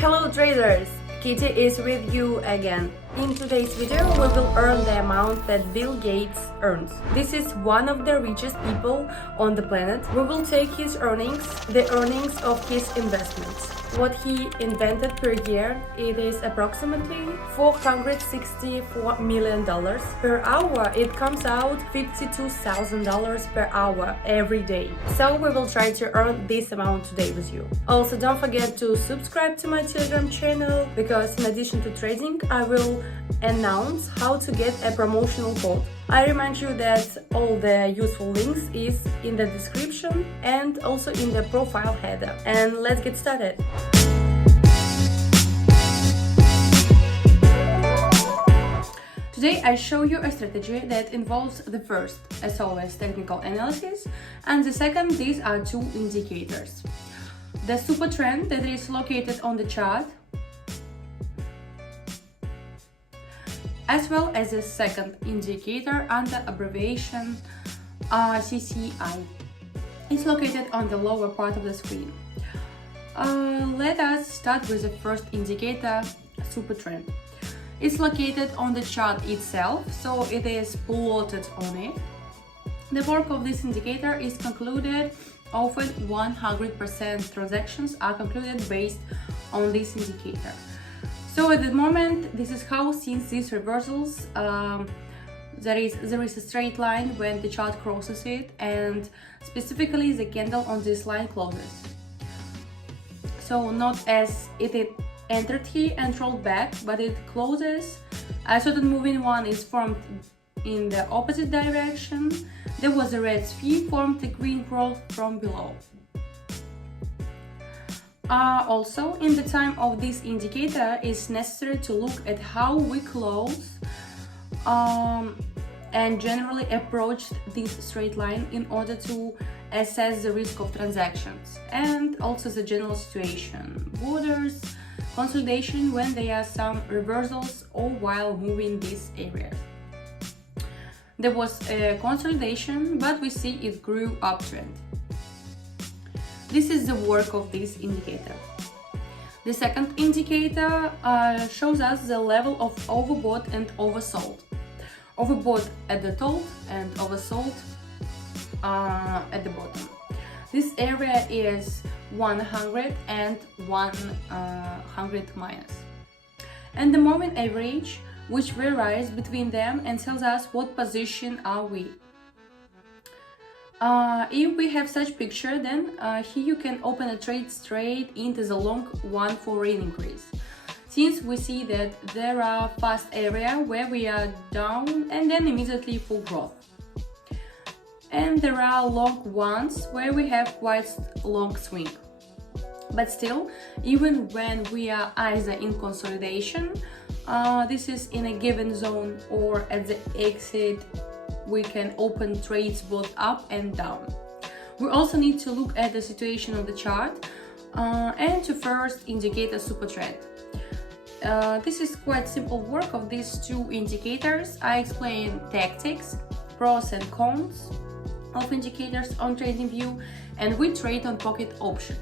Hello traders! Kitty is with you again. In today's video, we will earn the amount that Bill Gates earns. This is one of the richest people on the planet. We will take his earnings, the earnings of his investments. What he invented per year, it is approximately $464 million. Per hour, it comes out $52,000 per hour every day. So we will try to earn this amount today with you. Also, don't forget to subscribe to my Telegram channel, because in addition to trading, I will announce how to get a promotional code. I remind you that all the useful links is in the description and also in the profile header. And let's get started. Today I show you a strategy that involves the first, as always, technical analysis, and the second, these are two indicators. The supertrend that is located on the chart, as well as a second indicator under abbreviation CCI. It's located on the lower part of the screen. Let us start with the first indicator, supertrend. It's located on the chart itself, so it is plotted on it. The work of this indicator is concluded. Often 100% transactions are concluded based on this indicator. So at the moment, this is how, since these reversals, there is a straight line when the chart crosses it, and specifically the candle on this line closes. So not as it entered here and rolled back, but it closes. A certain moving one is formed in the opposite direction. There was a red sphere formed a green growth from below. Also, in the time of this indicator, it's necessary to look at how we close and generally approach this straight line in order to assess the risk of transactions and also the general situation, borders, consolidation when there are some reversals or while moving these areas. There was a consolidation, but we see it grew uptrend. This is the work of this indicator. The second indicator shows us the level of overbought and oversold. Overbought at the top and oversold at the bottom. This area is 100 and 100 minus. And the moving average, which varies between them and tells us what position are we. If we have such picture, then here you can open a trade straight into the long one for an increase. Since we see that there are fast area where we are down and then immediately full growth. And there are long ones where we have quite long swing. But still, even when we are either in consolidation, this is in a given zone, or at the exit, we can open trades both up and down. We also need to look at the situation of the chart and to first indicate a supertrend. This is quite simple work of these two indicators. I explain tactics, pros and cons of indicators on TradingView, and we trade on pocket option.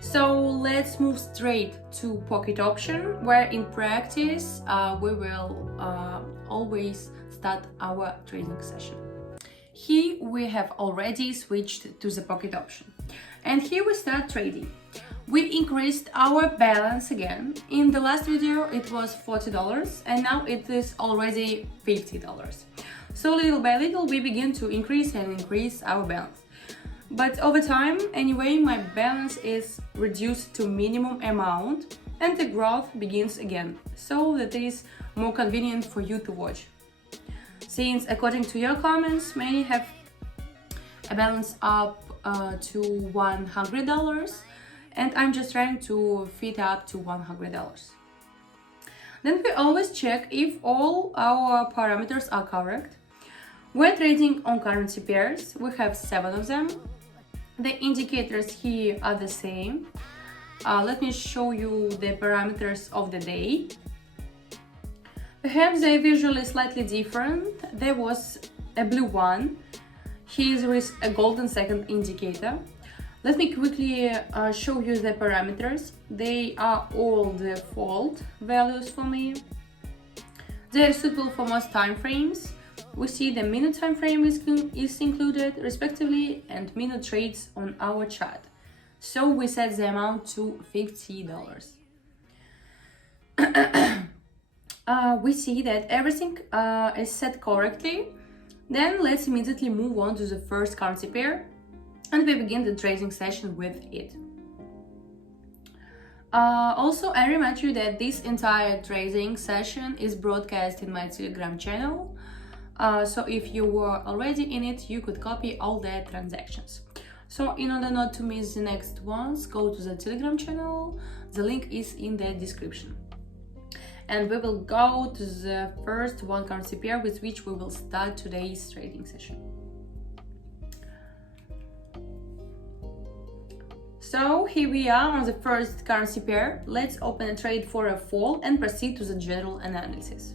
So let's move straight to pocket option, where in practice we will always start our trading session. Here we have already switched to the pocket option, and here we start trading. We increased our balance again. In the last video it was $40 and now it is already $50. So little by little we begin to increase our balance. But over time, anyway, my balance is reduced to minimum amount and the growth begins again, so that it is more convenient for you to watch. Since according to your comments, many have a balance up to $100, and I'm just trying to fit up to $100. Then we always check if all our parameters are correct. We're trading on currency pairs. We have 7 of them. The indicators here are the same. Let me show you the parameters of the day. Perhaps they're visually slightly different. There was a blue one. Here there is a golden second indicator. Let me quickly show you the parameters. They are all default values for me. They are suitable for most time frames. We see the minute time frame is included respectively and minute trades on our chart. So we set the amount to $50. We see that everything is set correctly. Then let's immediately move on to the first currency pair and we begin the trading session with it. Also, I remind you that this entire trading session is broadcast in my Telegram channel. So if you were already in it, you could copy all the transactions. So in order not to miss the next ones, go to the Telegram channel. The link is in the description. And we will go to the first one currency pair with which we will start today's trading session. So here we are on the first currency pair. Let's open a trade for a fall and proceed to the general analysis.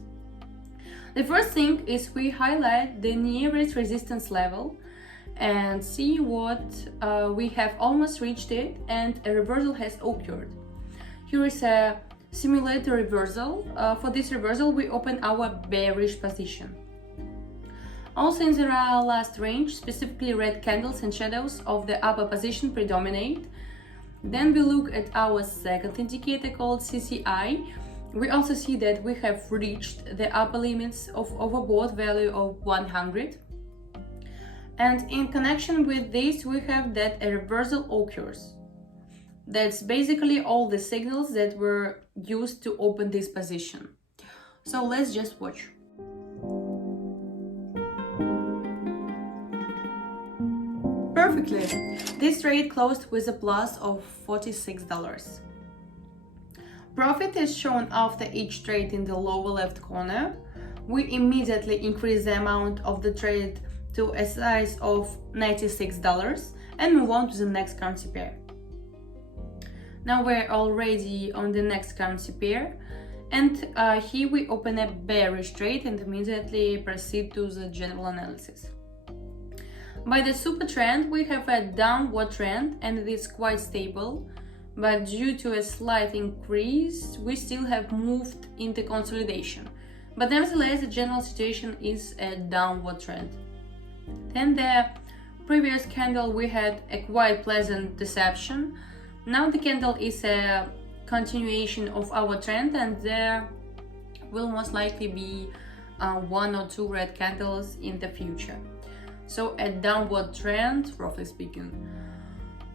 The first thing is we highlight the nearest resistance level and see what we have almost reached it and a reversal has occurred. Here is a simulator reversal. For this reversal we open our bearish position. Also in the last range, specifically red candles and shadows of the upper position predominate. Then we look at our second indicator called CCI. We also see that we have reached the upper limits of overbought value of 100. And in connection with this, we have that a reversal occurs. That's basically all the signals that were used to open this position. So let's just watch. Perfectly. This trade closed with a plus of $46. Profit is shown after each trade in the lower left corner. We immediately increase the amount of the trade to a size of $96 and move on to the next currency pair. Now we're already on the next currency pair and here we open a bearish trade and immediately proceed to the general analysis. By the supertrend, we have a downward trend and it is quite stable, but due to a slight increase, we still have moved into consolidation. But nevertheless, the general situation is a downward trend. Then the previous candle, we had a quite pleasant deception. Now the candle is a continuation of our trend and there will most likely be one or two red candles in the future. So a downward trend, roughly speaking.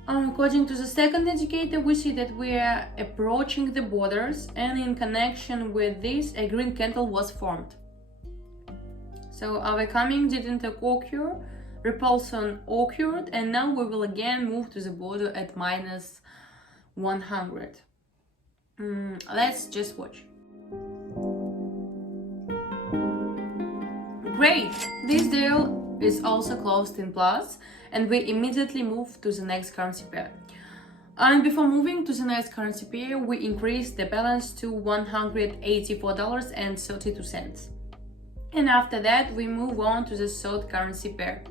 According to the second indicator, we see that we are approaching the borders and in connection with this, a green candle was formed. So our coming didn't occur, repulsion occurred, and now we will again move to the border at minus 100. Let's just watch. Great! This deal is also closed in plus and we immediately move to the next currency pair. And before moving to the next currency pair, we increase the balance to $184.32. And after that, we move on to the third currency pair.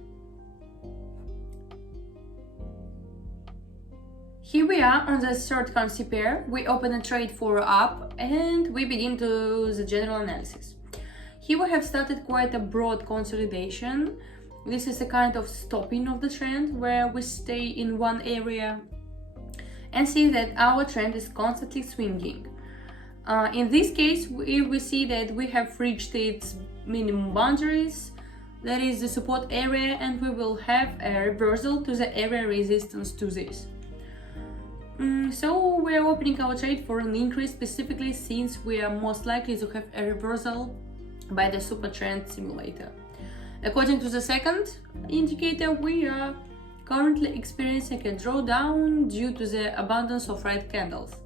Here we are on the third currency pair. We open a trade for up and we begin to the general analysis. Here we have started quite a broad consolidation. This is a kind of stopping of the trend where we stay in one area and see that our trend is constantly swinging. In this case, we see that we have reached its minimum boundaries, that is the support area, and we will have a reversal to the area resistance to this. So we are opening our trade for an increase, specifically since we are most likely to have a reversal by the supertrend simulator. According to the second indicator, we are currently experiencing a drawdown due to the abundance of red candles.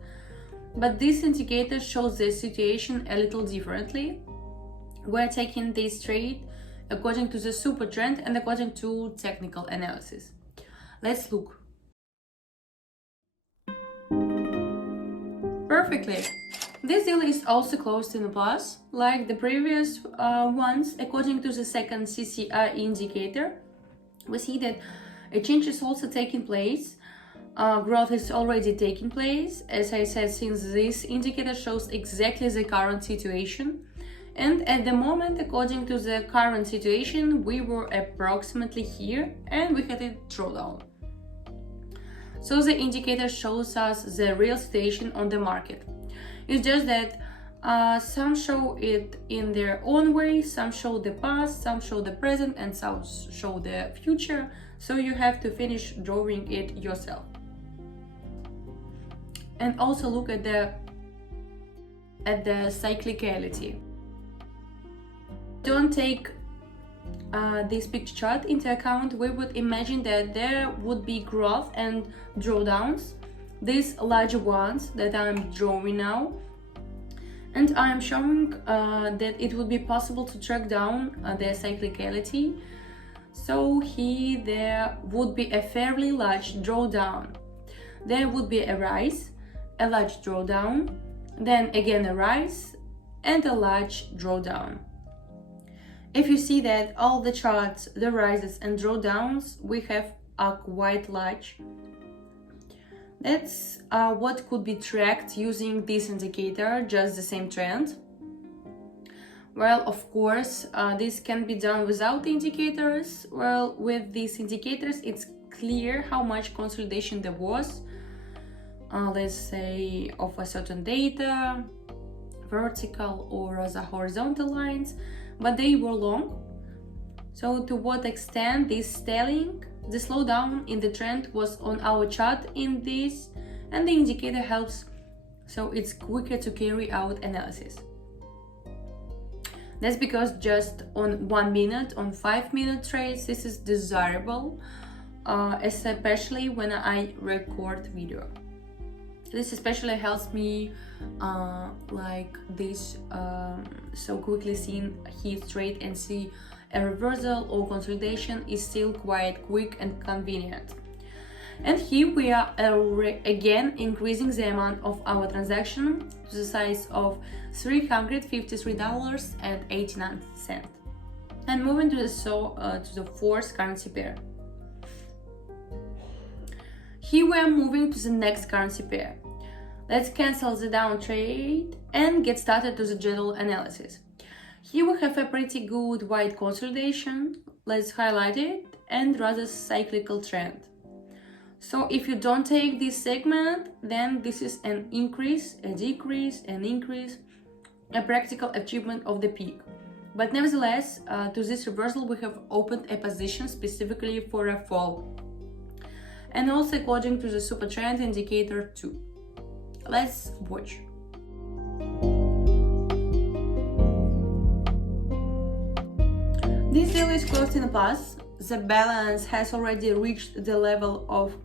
But this indicator shows the situation a little differently. We're taking this trade according to the super trend and according to technical analysis. Let's look. Perfectly. This deal is also closed in a plus, like the previous ones. According to the second CCI indicator, we see that a change is also taking place. growth is already taking place. As I said, since this indicator shows exactly the current situation. And at the moment, according to the current situation, we were approximately here and we had a drawdown. So the indicator shows us the real situation on the market. It's just that some show it in their own way, some show the past, some show the present, and some show the future. So you have to finish drawing it yourself. And also look at the cyclicality. Don't take this picture chart into account. We would imagine that there would be growth and drawdowns, these larger ones that I'm drawing now, and I'm showing that it would be possible to track down their cyclicality. So here there would be a fairly large drawdown, there would be a rise, a large drawdown, then again a rise, and a large drawdown. If you see that all the charts, the rises and drawdowns, we have are quite large. That's what could be tracked using this indicator, just the same trend. Well, of course, this can be done without the indicators. Well, with these indicators, it's clear how much consolidation there was. Let's say of a certain data, vertical or the horizontal lines, but they were long. So to what extent this selling, the slowdown in the trend was on our chart in this, and the indicator helps, so it's quicker to carry out analysis. That's because just on 1 minute, on 5-minute trades, this is desirable, especially when I record video. This especially helps me like this, so quickly seeing here trade and see a reversal or consolidation is still quite quick and convenient. And here we are again increasing the amount of our transaction to the size of $353.89. And moving to the fourth currency pair. Here we are moving to the next currency pair. Let's cancel the down trade and get started to the general analysis. Here we have a pretty good wide consolidation. Let's highlight it, and rather cyclical trend. So if you don't take this segment, then this is an increase, a decrease, an increase, a practical achievement of the peak. But nevertheless, to this reversal, we have opened a position specifically for a fall. And also according to the supertrend indicator too. Let's watch. This deal is closed in a plus. The balance has already reached the level of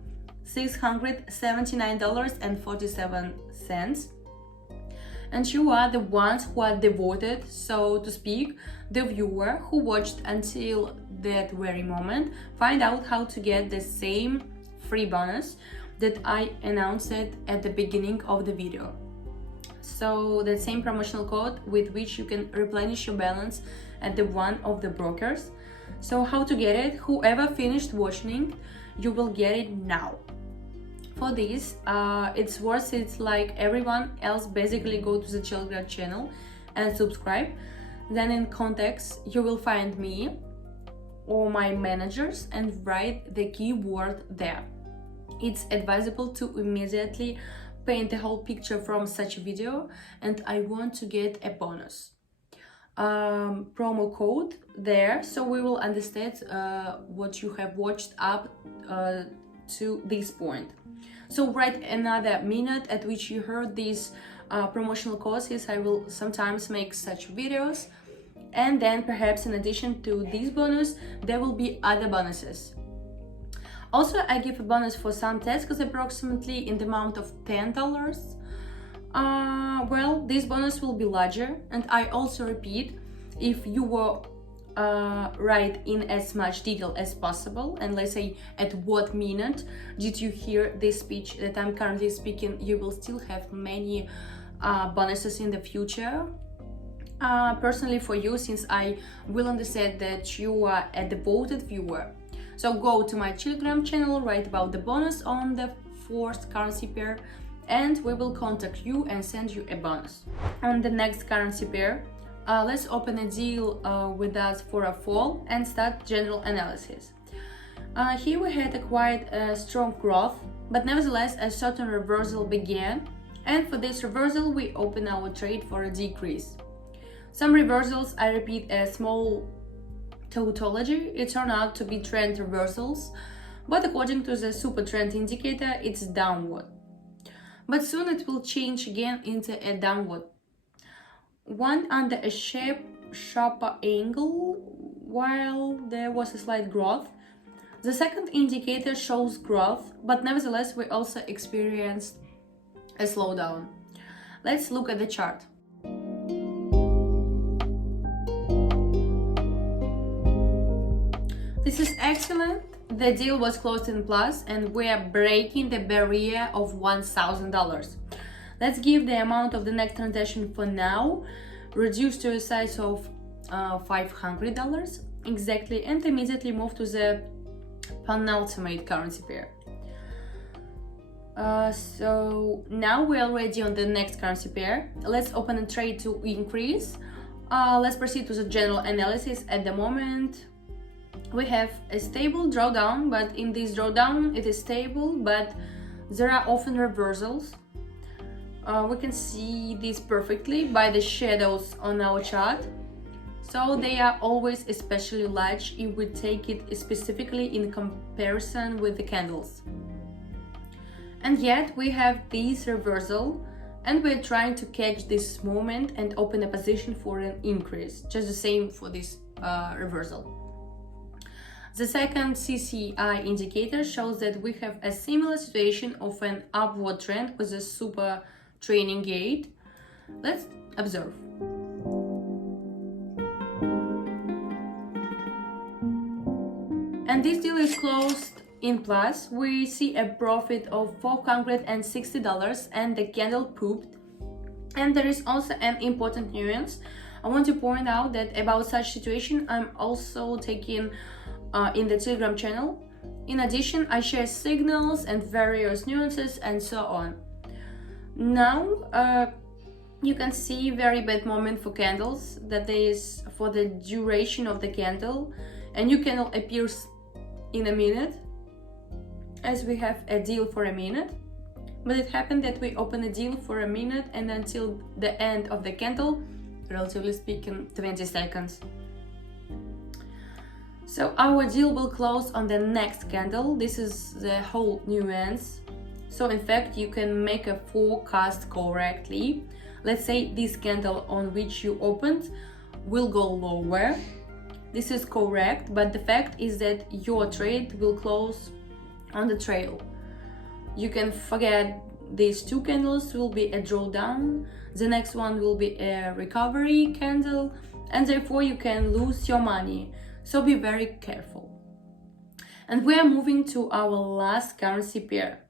$679.47. And you are the ones who are devoted, so to speak, the viewer who watched until that very moment, find out how to get the same free bonus that I announced at the beginning of the video. So the same promotional code with which you can replenish your balance at the one of the brokers. So how to get it? Whoever finished watching, you will get it now. For this, it's worth it like everyone else. Basically go to the Telegram channel and subscribe. Then in context, you will find me or my managers and write the keyword there. It's advisable to immediately paint the whole picture from such a video, and I want to get a bonus. Promo code there, so we will understand what you have watched up to this point. So write another minute at which you heard these promotional courses. I will sometimes make such videos, and then perhaps in addition to this bonus there will be other bonuses. Also, I give a bonus for some tasks approximately in the amount of $10. Well, this bonus will be larger, and I also repeat, if you were write in as much detail as possible, and let's say at what minute did you hear this speech that I'm currently speaking, you will still have many bonuses in the future. Personally for you, since I will understand that you are a devoted viewer. So go to my Telegram channel, write about the bonus on the fourth currency pair, and we will contact you and send you a bonus. On the next currency pair, let's open a deal with us for a fall and start general analysis. Here we had a quite strong growth, but nevertheless a certain reversal began, and for this reversal we open our trade for a decrease. Some reversals, I repeat, a small tautology, it turned out to be trend reversals, but according to the supertrend indicator it's downward. But soon it will change again into a downward one under a sharper angle, while there was a slight growth. The second indicator shows growth, but nevertheless we also experienced a slowdown. Let's look at the chart. This is excellent. The deal was closed in plus and we are breaking the barrier of $1,000. Let's give the amount of the next transaction for now, reduce to a size of $500 exactly, and immediately move to the penultimate currency pair. So now we're already on the next currency pair. Let's open a trade to increase. Let's proceed to the general analysis. At the moment we have a stable drawdown, but in this drawdown it is stable, but there are often reversals. We can see this perfectly by the shadows on our chart. So they are always especially large if we take it specifically in comparison with the candles. And yet we have this reversal and we're trying to catch this moment and open a position for an increase. Just the same for this reversal. The second CCI indicator shows that we have a similar situation of an upward trend with a super training gate. Let's observe. And this deal is closed in plus. We see a profit of $460 and the candle pooped. And there is also an important nuance. I want to point out that about such situation I'm also taking in the Telegram channel. In addition, I share signals and various nuances and so on. Now you can see very bad moment for candles, that is for the duration of the candle, and new candle appears in a minute, as we have a deal for a minute. But it happened that we open a deal for a minute and until the end of the candle, relatively speaking 20 seconds. So our deal will close on the next candle. This is the whole nuance. So in fact you can make a forecast correctly. Let's say this candle on which you opened will go lower. This is correct, but the fact is that your trade will close on the trail. You can forget these two candles will be a drawdown, the next one will be a recovery candle, and therefore you can lose your money. So be very careful. And we are moving to our last currency pair.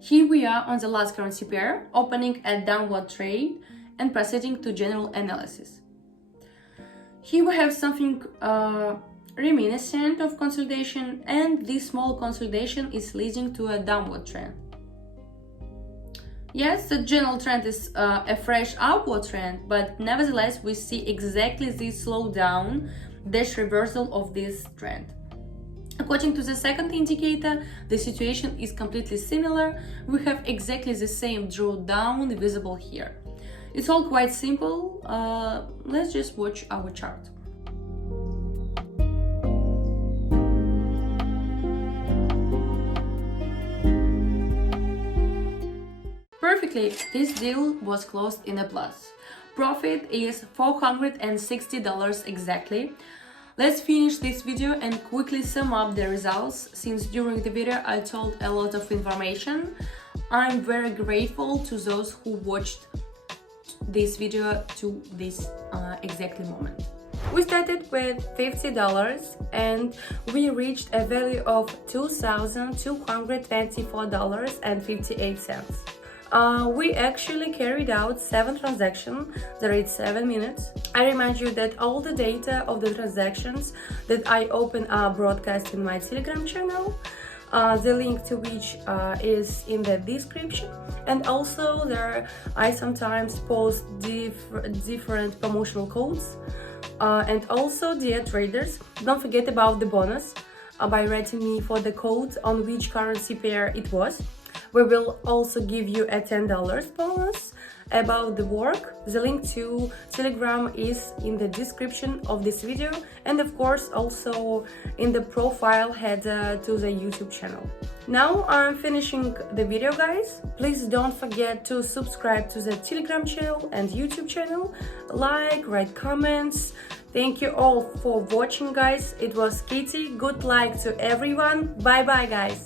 Here we are on the last currency pair, opening a downward trade and proceeding to general analysis. Here we have something reminiscent of consolidation, and this small consolidation is leading to a downward trend. Yes, the general trend is a fresh upward trend, but nevertheless we see exactly this slowdown, this reversal of this trend. According to the second indicator, the situation is completely similar. We have exactly the same drawdown visible here. It's all quite simple. Let's just watch our chart. Perfectly, this deal was closed in a plus. Profit is $460 exactly. Let's finish this video and quickly sum up the results, since during the video I told a lot of information. I'm very grateful to those who watched this video to this exactly moment. We started with $50 and we reached a value of $2,224.58. We actually carried out 7 transactions, the rate 7 minutes. I remind you that all the data of the transactions that I open are broadcast in my Telegram channel, the link to which is in the description. And also there I sometimes post different promotional codes. And also, dear traders, don't forget about the bonus by writing me for the code on which currency pair it was. We will also give you a $10 bonus about the work. The link to Telegram is in the description of this video, and of course also in the profile header to the YouTube channel. Now I'm finishing the video, guys. Please don't forget to subscribe to the Telegram channel and YouTube channel, like, write comments. Thank you all for watching, guys. It was Katie. Good luck to everyone. Bye bye, guys.